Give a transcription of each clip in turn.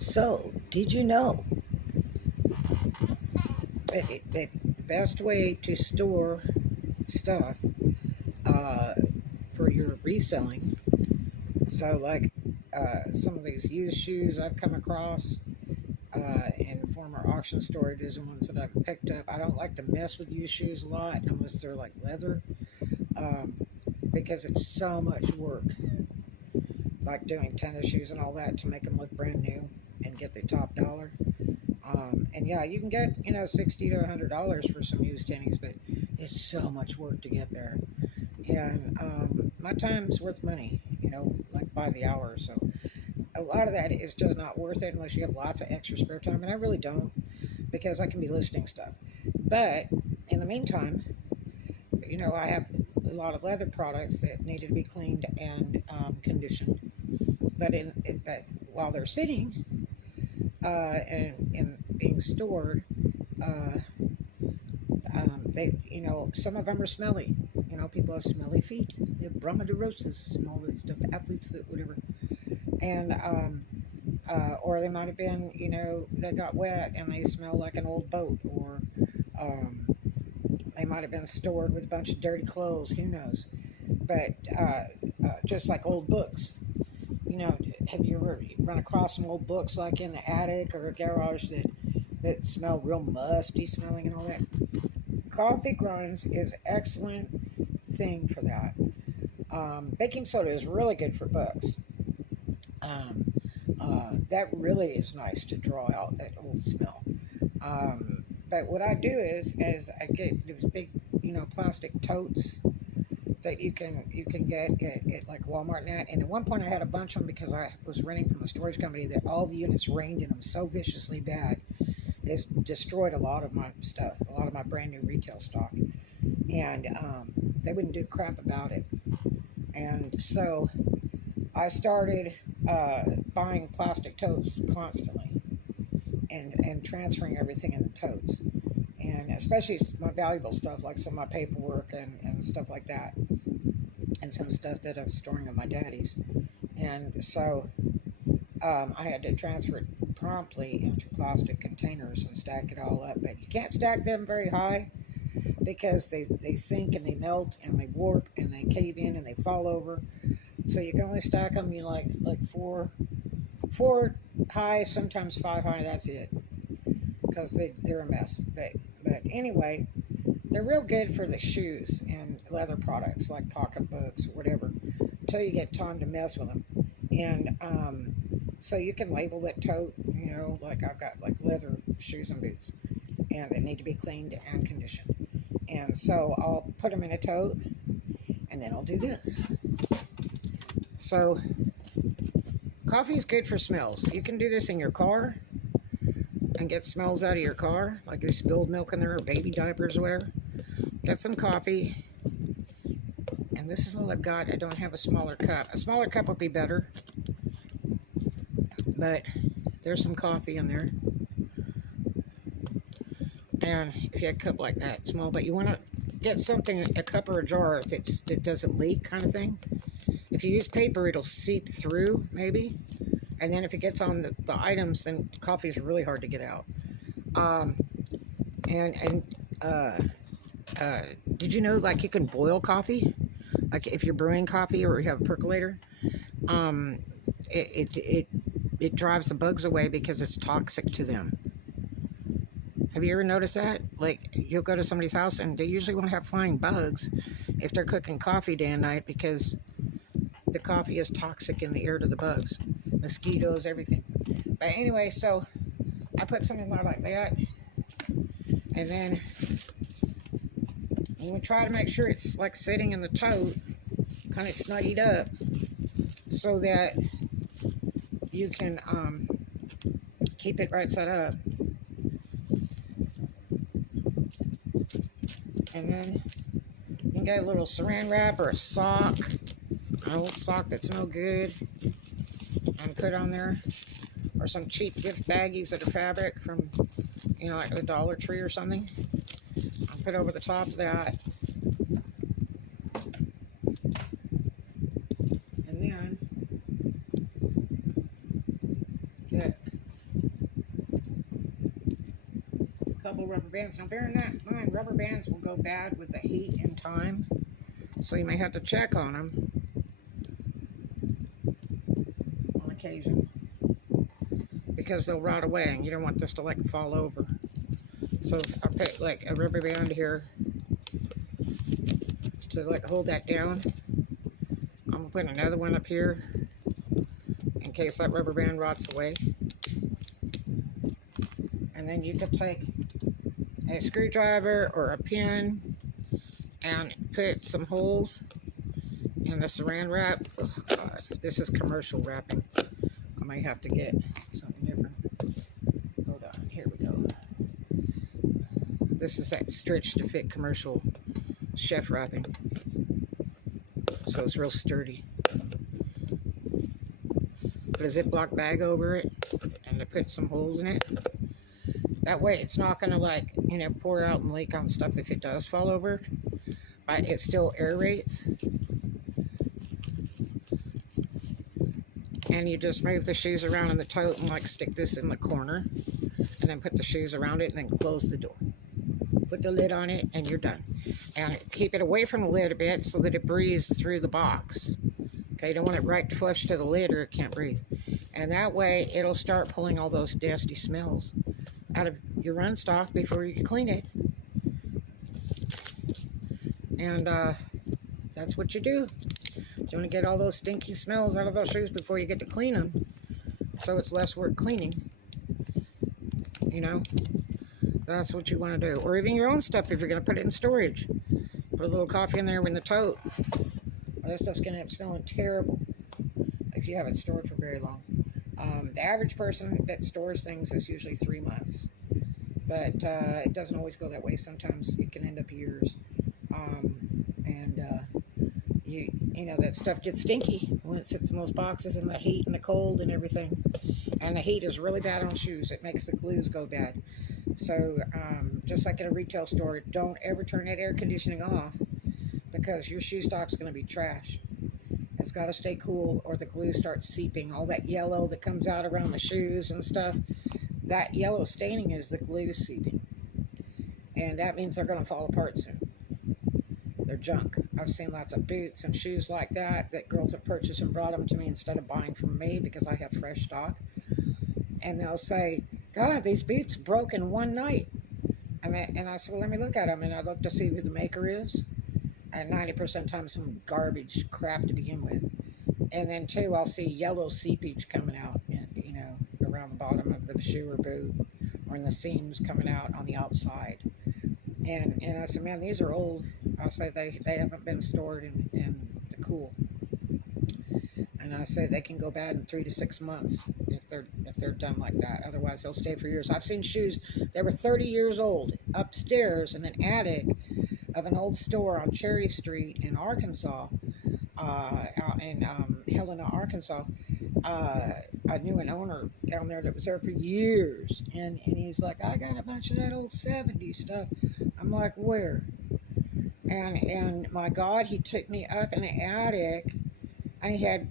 So, did you know that the best way to store stuff uh, for your reselling? So, like some of these used shoes I've come across in former auction storages and ones that I've picked up. I don't like to mess with used shoes a lot unless they're like leather um, because it's so much work, like doing tennis shoes and all that to make them look brand new and get the top dollar. And yeah, you can get, $60 to $100 for some used tennies, but it's so much work to get there. And my time's worth money, like by the hour. So a lot of that is just not worth it unless you have lots of extra spare time. And I really don't, because I can be listing stuff. But in the meantime, I have a lot of leather products that needed to be cleaned and conditioned. But while they're sitting and being stored, uh, some of them are smelly. People have smelly feet. They have bromidorosis and all that stuff, athlete's foot, whatever. And or they might have been, they got wet and they smell like an old boat, or um, they might have been stored with a bunch of dirty clothes. Who knows? But just like old books. Have you ever run across some old books like in the attic or a garage that smell real musty smelling and all that? Coffee grinds is excellent thing for that. Baking soda is really good for books. Um, that really is nice to draw out that old smell. But what I do is I get those big, plastic totes that you can get at like Walmart and that. And at one point I had a bunch of them because I was renting from a storage company that all the units rained in them so viciously bad. It destroyed a lot of my stuff, a lot of my brand new retail stock. And they wouldn't do crap about it. And so I started buying plastic totes constantly and transferring everything in the totes. And especially my valuable stuff, like some of my paperwork and stuff like that, and some stuff that I was storing at my daddy's. And so I had to transfer it promptly into plastic containers and stack it all up. But you can't stack them very high because they sink and they melt and they warp and they cave in and they fall over. So you can only stack them, like four high, sometimes five high. That's it, because they're a mess. But anyway, they're real good for the shoes and leather products like pocketbooks or whatever, until you get time to mess with them. And so you can label that tote, like I've got like leather shoes and boots, and they need to be cleaned and conditioned. And so I'll put them in a tote, and then I'll do this. So coffee is good for smells. You can do this in your car and get smells out of your car, like you spilled milk in there or baby diapers or whatever. Get some coffee. And this is all I've got. I don't have a smaller cup. A smaller cup would be better. But there's some coffee in there. And if you had a cup like that, small, but you want to get something, a cup or a jar that doesn't leak kind of thing. If you use paper, it'll seep through, maybe. And then if it gets on the items, then coffee is really hard to get out. And did you know, like, you can boil coffee? Like, if you're brewing coffee or you have a percolator, it drives the bugs away because it's toxic to them. Have you ever noticed that? Like, you'll go to somebody's house and they usually won't have flying bugs if they're cooking coffee day and night, because the coffee is toxic in the air to the bugs, mosquitoes, everything. But anyway, so I put something like that, and then you want to try to make sure it's like sitting in the tote, kind of snuggied up, so that you can keep it right side up. And then you can get a little saran wrap or a sock, an old sock that's no good, and put on there, or some cheap gift baggies that are fabric from, like the Dollar Tree or something. I'll put over the top of that. And then get rubber bands. Now bearing that in mind, rubber bands will go bad with the heat and time, so you may have to check on them on occasion, because they'll rot away and you don't want this to like fall over. So I put like a rubber band here to like hold that down. I'm gonna put another one up here in case that rubber band rots away. And then you could take a screwdriver or a pin and put some holes in the saran wrap. Oh God, this is commercial wrapping. I might have to get something different. Hold on, here we go. This is that stretch to fit commercial chef wrapping. So it's real sturdy. Put a Ziploc bag over it and to put some holes in it. That way it's not gonna like, you know, pour out and leak on stuff if it does fall over, but it still aerates. And you just move the shoes around in the tote and like stick this in the corner and then put the shoes around it and then close the door. Put the lid on it and you're done. And keep it away from the lid a bit so that it breathes through the box. Okay, you don't want it right flush to the lid or it can't breathe. And that way it'll start pulling all those nasty smells out of your run stock before you clean it. And that's what you do. You want to get all those stinky smells out of those shoes before you get to clean them, so it's less work cleaning. You know, that's what you want to do. Or even your own stuff if you're going to put it in storage. Put a little coffee in there in the tote. Well, that stuff's going to end up smelling terrible if you haven't stored for very long. The average person that stores things is usually 3 months, but it doesn't always go that way. Sometimes it can end up years. You know, that stuff gets stinky when it sits in those boxes in the heat and the cold and everything. And the heat is really bad on shoes. It makes the glues go bad. So just like in a retail store, don't ever turn that air conditioning off, because your shoe stock's going to be trash. It's got to stay cool or the glue starts seeping. All that yellow that comes out around the shoes and stuff, that yellow staining is the glue seeping. And that means they're going to fall apart soon. They're junk. I've seen lots of boots and shoes like that girls have purchased and brought them to me instead of buying from me because I have fresh stock. And they'll say, God, these boots broke in one night. And I said, well, let me look at them. And I look to see who the maker is. And 90% of the time, some garbage crap to begin with. And then, too, I'll see yellow seepage coming out, you know, around the bottom of the shoe or boot, or in the seams coming out on the outside. And I said, man, these are old. I say they haven't been stored in the cool. And I say they can go bad in 3 to 6 months if they're done like that. Otherwise, they'll stay for years. I've seen shoes that were 30 years old upstairs in an attic of an old store on Cherry Street in Arkansas, out in Helena, Arkansas. I knew an owner down there that was there for years, and he's like, I got a bunch of that old 70s stuff. I'm like, where? And my God, he took me up in the attic, and he had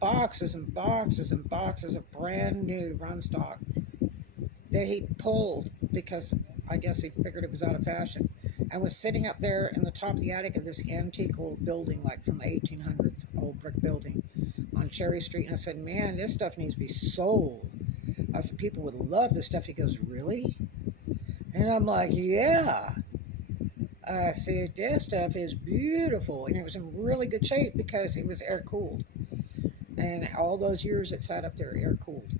boxes and boxes and boxes of brand new run stock that he pulled because I guess he figured it was out of fashion, and was sitting up there in the top of the attic of this antique old building, like from the 1800s, old brick building on Cherry Street. And I said, man, this stuff needs to be sold. I said, people would love this stuff. He goes, really? And I'm like, yeah. I said, this stuff is beautiful. And it was in really good shape because it was air cooled. And all those years it sat up there air cooled.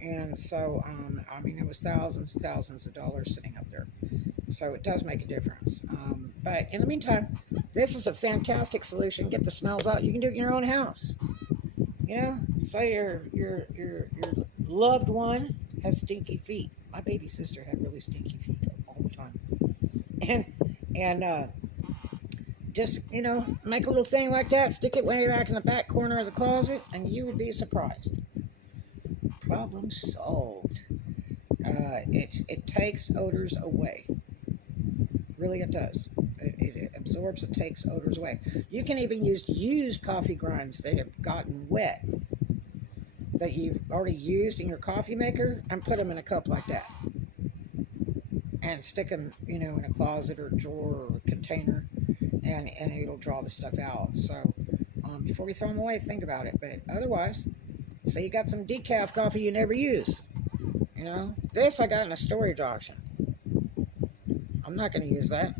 And so, I mean, it was thousands and thousands of dollars sitting up there. So it does make a difference. But in the meantime, this is a fantastic solution. Get the smells out. You can do it in your own house. You know, say your loved one has stinky feet. My baby sister had really stinky feet all the time. And just, you know, make a little thing like that, stick it way back in the back corner of the closet, and you would be surprised. Problem solved. It takes odors away. Really, it does. It absorbs and takes odors away. You can even use used coffee grinds that have gotten wet, that you've already used in your coffee maker, and put them in a cup like that. and stick them, you know, in a closet or a drawer or a container, and it'll draw the stuff out. So before you throw them away, think about it. But otherwise, say you got some decaf coffee you never use. You know, this I got in a storage auction. I'm not going to use that.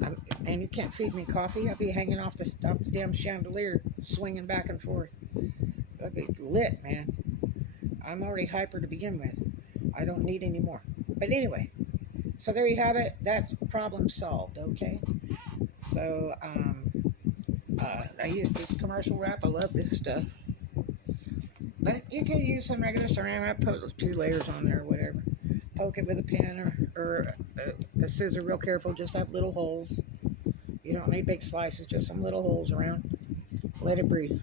And you can't feed me coffee. I'll be hanging off the damn chandelier, swinging back and forth. That'd be lit, man. I'm already hyper to begin with. I don't need any more. But anyway, so there you have it. That's problem solved, okay? So I use this commercial wrap. I love this stuff. But you can use some regular saran wrap, put 2 layers on there or whatever. Poke it with a pen or a scissor real careful. Just have little holes. You don't need big slices, just some little holes around. Let it breathe.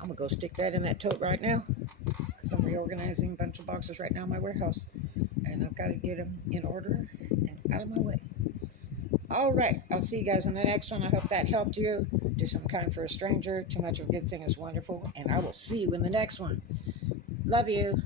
I'm going to go stick that in that tote right now because I'm reorganizing a bunch of boxes right now in my warehouse. And I've got to get them in order and out of my way. All right. I'll see you guys in the next one. I hope that helped you. Do something kind for a stranger. Too much of a good thing is wonderful. And I will see you in the next one. Love you.